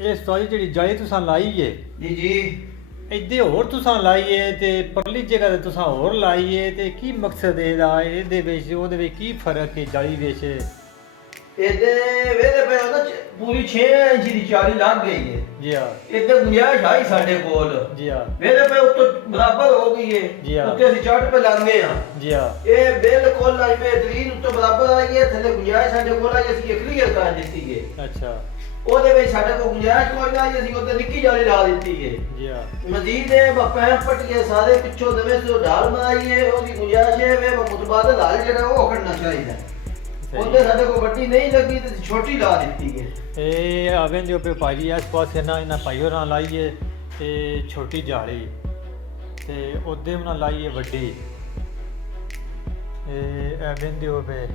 ਇਹ ਸੋਈ ਜਿਹੜੀ ਜਾਈ ਤੁਸੀਂ ਲਾਈ ਏ ਜੀ ਇੱਦੇ ਹੋਰ ਤੁਸੀਂ ਲਾਈਏ ਤੇ ਪਰਲੀ ਜਗ੍ਹਾ ਤੇ ਤੁਸੀਂ ਹੋਰ ਲਾਈਏ ਤੇ ਕੀ ਮਕਸਦ ਇਹਦਾ ਇਹਦੇ ਵਿੱਚ ਉਹਦੇ ਵਿੱਚ ਕੀ ਫਰਕ ਹੈ ਜਾਲੀ ਵਿੱਚ ਇਹਦੇ ਵੇਦੇ ਪਏ ਉਹਦਾ ਪੂਰੀ 6 ਇੰਚ ਦੀ ਚਾਲੀ ਲੱਗ ਗਈ ਹੈ ਜੀ ਆ ਇੱਥੇ ਗੁੰਜਾਇਸ਼ ਆਈ ਸਾਡੇ ਕੋਲ ਜੀ ਆ ਵੇਦੇ ਪਏ ਉੱਤੋਂ ਬਰਾਬਰ ਹੋ ਗਈ ਹੈ ਜੀ ਆ। ਉੱਤੇ ਅਸੀਂ ਚੜ ਪੇ ਲਾਂਗੇ ਆ ਜੀ ਆ ਇਹ ਬਿਲਕੁਲ ਆਈ ਬੇਹਤਰੀਨ ਉੱਤੋਂ ਬਰਾਬਰ ਆਈ ਹੈ ਥੱਲੇ ਗੁੰਜਾਇਸ਼ ਸਾਡੇ ਕੋਲ ਆਈ ਅਸੀਂ ਕਲੀਅਰ ਕਰ ਦਿੱਤੀ ਹੈ ਅੱਛਾ ਉਹਦੇ ਵਿੱਚ ਸਾਡੇ ਕੋਲ ਗੁੰਜਾਇਸ਼ ਕੋਈ ਨਾ ਅਸੀਂ ਉੱਤੇ ਨਿੱਕੀ ਜਾਲੀ ਲਾ ਦਿੱਤੀ ਹੈ ਜੀ ਆ ਮਜ਼ੀਦ ਇਹ ਪੈਰ ਪਟ ਕੇ ਸਾਰੇ ਪਿੱਛੋਂ ਦਵੇ ਸੋ ਢਾਲ ਬਣਾਈ ਹੈ ਉਹਦੀ ਗੁੰਜਾਇਸ਼ ਹੈ ਵੇ ਮੁਤਬਾਦਲ ਹਾਲ ਜਿਹੜਾ ਉਹ ਖੜਨਾ ਚਾਹੀਦਾ ਉਹਦੇ ਸਾਡੇ ਕੋਲ ਵੱਡੀ ਨਹੀਂ ਲੱਗੀ ਤੇ ਛੋਟੀ ਲਾ ਦਿੱਤੀ ਹੈ ਇਹ ਆਵੇਂ ਦੇ ਉੱਪਰ ਭਾਜੀ ਇਸ ਪਾਸੇ ਨਾ ਇਹਨਾਂ ਪਾਈਓ ਨਾਲ ਲਾਈਏ ਤੇ ਛੋਟੀ ਜਾਲੀ ਤੇ ਉਹਦੇ ਨਾਲ ਲਾਈਏ ਵੱਡੀ ਇਹ ਆਵੇਂ ਦੇ ਉੱਪਰ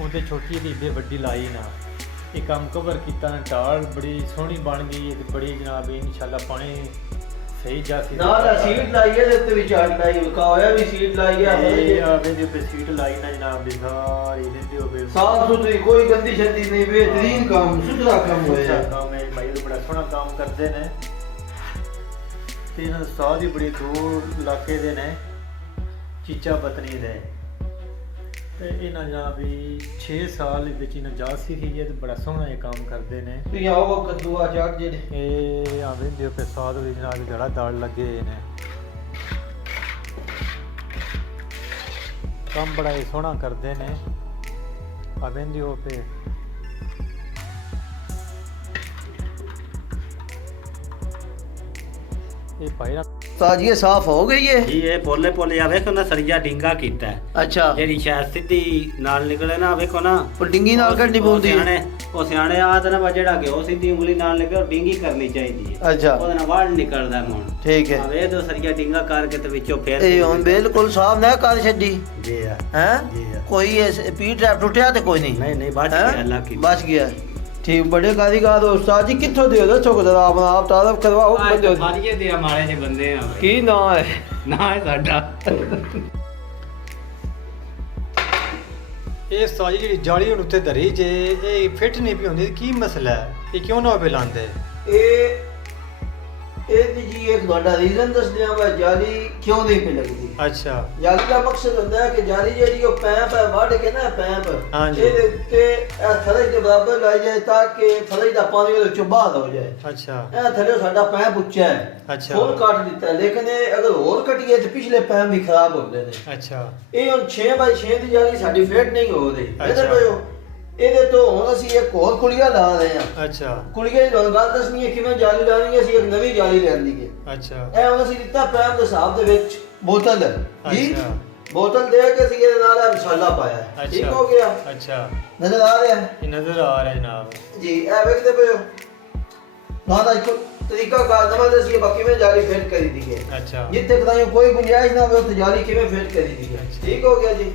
ਉਹਦੇ ਛੋਟੀ ਦੀ ਇੱਦੇ ਵੱਡੀ ਲਾਈ ਨਾ ਇਹ ਕੰਮ ਕਵਰ ਕੀਤਾ ਨਾ ਢਾਲ ਬੜੀ ਸੋਹਣੀ ਬਣ ਗਈ ਹੈ ਤੇ ਬੜੀ ਜਨਾਬ ਇਨਸ਼ਾਅੱਲਾ ਪਾਣੀ ਸਹੀ ਜਾ ਸੀ ਨਾਲ ਸੀਟ ਲਾਈ ਹੈ ਤੇ ਉੱਤੇ ਵੀ ਚਾਟ ਲਾਈ ਲੁਕਾ ਹੋਇਆ ਵੀ ਸੀਟ ਲਾਈ ਹੈ ਇਹ ਆਵੇਂ ਦੇ ਉੱਪਰ ਸੀਟ ਲਾਈ ਨਾ ਜਨਾਬ ਦੀ ਸਾਰੀ ਇਹਦੇ ਉੱਪਰ ਸਾਫ ਸੁਥਰੀ ਕੋਈ ਗੰਦੀ ਛੱਡੀ ਨਹੀਂ ਬੇਹਤਰੀਨ ਕੰਮ ਸੁਥਰਾ ਕੰਮ ਹੋਇਆ ਕੰਮ ਹੈ ਭਾਈ ਬੜਾ ਸੋਹਣਾ ਕੰਮ ਕਰਦੇ ਨੇ ਤੇ ਇਹਨਾਂ ਦਾ ਸਾਹ ਵੀ ਬੜੀ ਦੂਰ ਇਲਾਕੇ ਦੇ ਨੇ ਚੀਚਾ ਪਤਨੀ ਦੇ ਤੇ ਇਹਨਾਂ ਜਾਂ ਵੀ 6 ਸਾਲ ਵਿੱਚ ਇਹਨਾਂ ਜਾ ਸਿੱਖੀ ਹੈ ਤੇ ਬੜਾ ਸੋਹਣਾ ਇਹ ਕੰਮ ਕਰਦੇ ਨੇ ਤੁਸੀਂ ਆਓ ਕੱਦੂਆ ਚਾਟ ਜਿਹੜੇ ਇਹ ਆਵੇਂ ਦੇ ਉੱਪਰ ਸਾਧ ਵੀ ਜਨਾਬ ਜੜਾ ਦਾਲ ਲੱਗੇ ਹੋਏ ਨੇ ਕੰਮ ਬੜਾ ਹੀ ਸੋਹਣਾ ਕਰਦੇ ਨੇ ਆਵੇਂ ਦੇ ਉੱਪਰ ਇਹ ਭਾਈ ਨਾ ਤਾਜੀ ਇਹ ਸਾਫ ਹੋ ਗਈ ਹੈ ਜੀ ਇਹ ਪੋਲੇ ਪੋਲੇ ਆ ਵੇਖੋ ਨਾ ਸਰੀਆ ਡਿੰਗਾ ਕੀਤਾ ਹੈ। ਅੱਛਾ ਜਿਹੜੀ ਸ਼ਾਇਦ ਸਿੱਧੀ ਨਾਲ ਨਿਕਲੇ ਨਾ ਵੇਖੋ ਨਾ ਉਹ ਡਿੰਗੀ ਨਾਲ ਕੱਢਣੀ ਪਉਂਦੀ ਉਹ ਸਿਆਣੇ ਆਦ ਨਾ ਜਿਹੜਾ ਕਿ ਉਹ ਸਿੱਧੀ ਉਂਗਲੀ ਨਾਲ ਨਿਕਲੇ ਉਹ ਡਿੰਗੀ ਕਰਨੀ ਚਾਹੀਦੀ ਹੈ ਅੱਛਾ ਉਹਦੇ ਨਾਲ ਵਾਲ ਨਿਕਲਦਾ ਹੁਣ ਠੀਕ ਹੈ ਆ ਵੇ ਦੋ ਸਰੀਆ ਡਿੰਗਾ ਕਰਕੇ ਤੇ ਵਿੱਚੋਂ ਫੇਰ ਇਹ ਹੁਣ ਬਿਲਕੁਲ ਸਾਫ ਨਾ ਕਰ ਛੱਡੀ ਜੀ ਆ ਹੈ ਜੀ ਆ ਕੋਈ ਪੀ ਟਰੈਪ ਟੁੱਟਿਆ ਤੇ ਕੋਈ ਨਹੀਂ ਨਹੀਂ ਬਚ ਹੈਂ? ਗਿਆ ਅੱਲਾ ਕੀ ਬਚ ਗਿਆ ਠੀਕ ਬੜੇ ਕਾਰੀਗਰ ਹੋ ਉਸਤਾਦ ਜੀ ਕਿੱਥੋਂ ਦੇ ਹੋ ਦੱਸੋ ਜਰਾ ਆਪਣਾ ਆਪ ਤਾਰਫ ਕਰਵਾਓ ਬੰਦੇ ਹੋ। ਫਾਰੀਏ ਦੇ ਮਾਰੇ ਜੇ ਬੰਦੇ ਆ ਕੀ ਨਾਂ ਹੈ ਨਾ ਹੈ ਸਾਡਾ ਇਹ ਸਾਜੀ ਜਿਹੜੀ ਜਾਲੀ ਹੁਣ ਉੱਤੇ ਧਰੀ ਜੇ ਇਹ ਫਿੱਟ ਨਹੀਂ ਪਈ ਹੁੰਦੀ ਕੀ ਮਸਲਾ ਹੈ ਇਹ ਕਿਉਂ ਨਾ ਹੋਵੇ ਲਾਂਦੇ ਇਹ ਜੀ ਇੱਕ ਤੁਹਾਡਾ ਰੀਜ਼ਨ ਦੱਸ ਦਿਆਂ ਵਾ ਜਾਲੀ ਕਿਉਂ ਨਹੀਂ ਪਈ ਲੱਗਦੀ ਅੱਛਾ ਜਾਲੀ ਦਾ ਮਕਸਦ ਹੁੰਦਾ ਹੈ ਕਿ ਜਾਲੀ ਜਿਹੜੀ ਉਹ ਪੈਂਪ ਹੈ ਵੱਢ ਕੇ ਨਾ ਪੈਂਪ ਹਾਂਜੀ। ਇਹਦੇ ਉੱਤੇ ਇਹ ਫਰਜ ਦੇ ਬਰਾਬਰ ਲਾਈ ਜਾਏ ਤਾਂ ਕਿ ਫਰਜ ਦਾ ਪਾਣੀ ਉਹਦੇ ਚੋਂ ਬਾਹਰ ਹੋ ਜਾਏ ਅੱਛਾ ਇਹ ਥੱਲੇ ਸਾਡਾ ਪੈਂਪ ਉੱਚਾ ਹੈ ਅੱਛਾ। ਫੁੱਲ ਕੱਟ ਦਿੱਤਾ ਹੈ, ਲੇਕਿਨ ਇਹ ਅਗਰ ਹੋਰ ਕਟੀਏ ਤੇ ਪਿਛਲੇ ਪੈਂਪ ਵੀ ਖਰਾਬ ਹੁੰਦੇ ਨੇ ਅੱਛਾ ਇਹ ਹੁਣ 6x6 ਦੀ ਜਾਲੀ ਸਾਡੀ ਫਿੱਟ ਨਹੀਂ ਹੋ ਰਹੀ ਇਹਦੇ ਅੱਛਾ। ਪਇਓ ਇਹਦੇ ਤੋਂ ਹੁਣ ਅਸੀਂ ਇੱਕ ਹੋਰ ਕੁਲੀਆ ਲਾ ਰਹੇ ਹਾਂ ਅੱਛਾ ਕੁਲੀਏ ਦੀ ਗੱਲ ਦੱਸਣੀ ਹੈ ਕਿਵੇਂ ਜਾਲੀ ਲਾਣੀ ਹੈ ਅਸੀਂ ਇੱਕ ਨਵੀਂ ਜਾਲੀ ਲੈਂਦੀ ਹੈ ਅੱਛਾ ਇਹ ਹੁਣ ਅਸੀਂ ਦਿੱਤਾ ਪੈਪ ਦੇ ਹਿਸਾਬ ਦੇ ਵਿੱਚ ਬੋਤਲ ਹੈ ਜੀ ਅੱਛਾ। ਬੋਤਲ ਦੇ ਕੇ ਅਸੀਂ ਇਹਦੇ ਨਾਲ ਇਹ ਮਸਾਲਾ ਪਾਇਆ ਹੈ। ਠੀਕ ਹੋ ਗਿਆ ਅੱਛਾ ਨਜ਼ਰ ਆ ਰਿਹਾ ਹੈ ਇਹ ਨਜ਼ਰ ਆ ਰਿਹਾ ਜਨਾਬ ਜੀ ਇਹ ਵੇਖਦੇ ਪਏ ਹੋ ਨਾ ਦਾ ਇੱਕ ਤਰੀਕਾ ਕਾਰ ਨਵਾਂ ਅਸੀਂ ਬਾਕੀ ਕਿਵੇਂ ਜਾਲੀ ਫਿੱਟ ਕਰੀ ਦੀ ਹੈ ਅੱਛਾ ਜਿੱਥੇ ਕਦਾਈ ਕੋਈ ਗੁੰਜਾਇਸ਼ ਨਾ ਹੋਵੇ ਉੱਥੇ ਜਾਲੀ ਕਿਵੇਂ ਫਿੱਟ ਕਰੀ ਦੀ ਹੈ ਅੱਛਾ। ਠੀਕ ਹੋ ਗਿਆ ਜੀ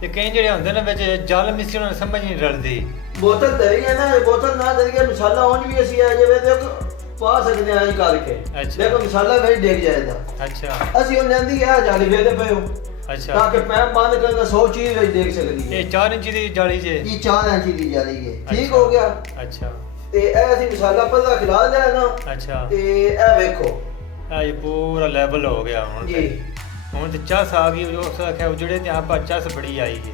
ਤੇ ਕਈ ਜਿਹੜੇ ਹੁੰਦੇ ਨੇ ਵਿੱਚ ਜਲ ਮਿਸੀ ਉਹਨਾਂ ਨੂੰ ਸਮਝ ਨਹੀਂ ਰਲਦੀ ਬੋਤਲ ਧਰੀ ਹੈ ਨਾ ਇਹ ਬੋਤਲ ਨਾ ਧਰੀ ਕੇ ਮਸਾਲਾ ਉਂਝ ਵੀ ਅਸੀਂ ਆ ਜਾਵੇ ਦੇਖੋ ਪਾ ਸਕਦੇ ਹਾਂ ਇੰਝ ਕਰਕੇ ਅੱਛਾ। ਦੇਖੋ ਮਸਾਲਾ ਵਿੱਚ ਡਿੱਗ ਜਾਏਗਾ ਅੱਛਾ ਅਸੀਂ ਉਹ ਲੈਂਦੀ ਹੈ ਜਾਲੀ ਵੇਦੇ ਪਏ ਹੋ ਅੱਛਾ ਤਾਂ ਕਿ ਪੈਪ ਬੰਦ ਕਰਨ ਦਾ 100 ਚੀਜ਼ ਵਿੱਚ ਦੇਖ ਸਕਦੀ ਹੈ ਇਹ 4 ਇੰਚ ਦੀ ਜਾਲੀ ਜੇ ਇਹ 4 ਇੰਚ ਦੀ ਜਾਲੀ ਹੈ ਠੀਕ ਅੱਛਾ। ਹੋ ਗਿਆ ਅੱਛਾ ਤੇ ਇਹ ਅਸੀਂ ਮਸਾਲਾ ਪਹਿਲਾਂ ਖਿਲਾ ਲਿਆ ਨਾ ਅੱਛਾ ਤੇ ਇਹ ਵੇਖੋ ਇਹ ਪੂਰਾ ਲੈਵਲ ਹੋ ਗਿਆ ਹੁਣ ਜੀ ਹੁਣ ਤੇ ਚਾਸ ਆ ਗਈ ਉਸ ਆਖਿਆ ਜਿਹੜੇ ਤੇ ਆਪਾਂ ਚਾਸ ਬੜੀ ਆਈ ਹੈ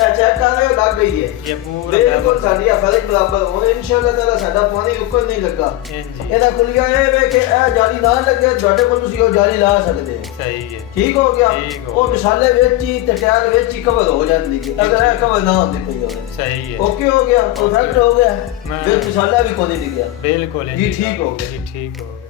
ਇਹ ਚੈੱਕ ਕਰ ਲਿਓ ਲੱਗ ਗਈ ਹੈ ਇਹ ਪੂਰਾ ਬਿਲਕੁਲ ਸਾਡੀ ਫਰਕ ਬਰਾਬਰ ਹੁਣ ਇਨਸ਼ਾਅੱਲਾ ਤਾਲਾ ਸਾਡਾ ਪਾਣੀ ਉੱਪਰ ਨਹੀਂ ਲੱਗਾ ਹਾਂਜੀ ਇਹਦਾ ਕੁਲੀਆ ਇਹ ਵੇ ਕਿ ਇਹ ਜਾਲੀ ਨਾ ਲੱਗੇ ਤੁਹਾਡੇ ਕੋਲ ਤੁਸੀਂ ਉਹ ਜਾਲੀ ਲਾ ਸਕਦੇ ਹੋ ਸਹੀ ਹੈ ਠੀਕ ਹੋ ਗਿਆ ਠੀਕ ਹੋ ਉਹ ਮਸਾਲੇ ਵਿੱਚ ਹੀ ਤੇ ਟਾਇਰ ਵਿੱਚ ਹੀ ਕਵਰ ਹੋ ਜਾਂਦੀ ਹੈ ਅਗਰ ਇਹ ਕਵਰ ਨਾ ਹੁੰਦੀ ਪਈ ਹੋਵੇ ਸਹੀ ਹੈ ਓਕੇ ਹੋ ਗਿਆ ਪਰਫੈਕਟ ਹੋ ਗਿਆ ਮੈਂ- ਵਿੱਚ ਮਸਾਲਾ ਵੀ ਕੋਈ ਨਹੀਂ ਡਿੱਗਿਆ ਬਿਲਕੁਲ ਜੀ, ਠੀਕ ਹੋ ਗਿਆ। ਜੀ ਠੀਕ ਹੋ ਗਿਆ